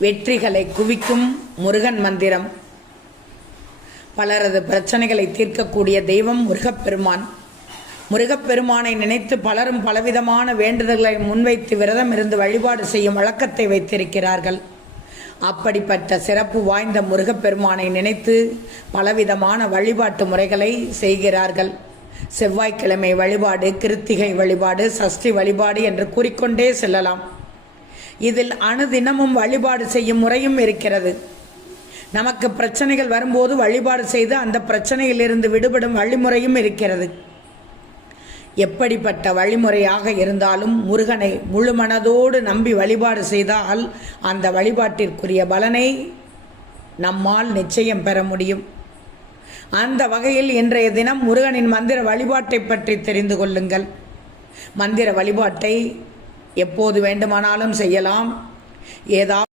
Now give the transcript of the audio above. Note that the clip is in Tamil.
வெற்றிகளை குவிக்கும் முருகன் மந்திரம். பலரது பிரச்சனைகளை தீர்க்கக்கூடிய தெய்வம் முருகப்பெருமான். முருகப்பெருமானை நினைத்து பலரும் பலவிதமான வேண்டுதல்களை முன்வைத்து விரதம் இருந்து வழிபாடு செய்யும் வழக்கத்தை வைத்திருக்கிறார்கள். அப்படிப்பட்ட சிறப்பு வாய்ந்த முருகப்பெருமானை நினைத்து பலவிதமான வழிபாட்டு முறைகளை செய்கிறார்கள். செவ்வாய்க்கிழமை வழிபாடு, கிருத்திகை வழிபாடு, சஷ்டி வழிபாடு என்று கூறிக்கொண்டே செல்லலாம். இதில் அனுதினமும் வழிபாடு செய்யும் முறையும் இருக்கிறது. நமக்கு பிரச்சனைகள் வரும்போது வழிபாடு செய்து அந்த பிரச்சனையிலிருந்து விடுபடும் வழிமுறையும் இருக்கிறது. எப்படிப்பட்ட வழிமுறையாக இருந்தாலும் முருகனை முழு மனதோடு நம்பி வழிபாடு செய்தால் அந்த வழிபாட்டிற்குரிய பலனை நம்மால் நிச்சயம் பெற முடியும். அந்த வகையில் இன்றைய தினம் முருகனின் மந்திர வழிபாட்டை பற்றி தெரிந்து கொள்ளுங்கள். மந்திர வழிபாட்டை எப்போது வேண்டுமானாலும் செய்யலாம். ஏதாவது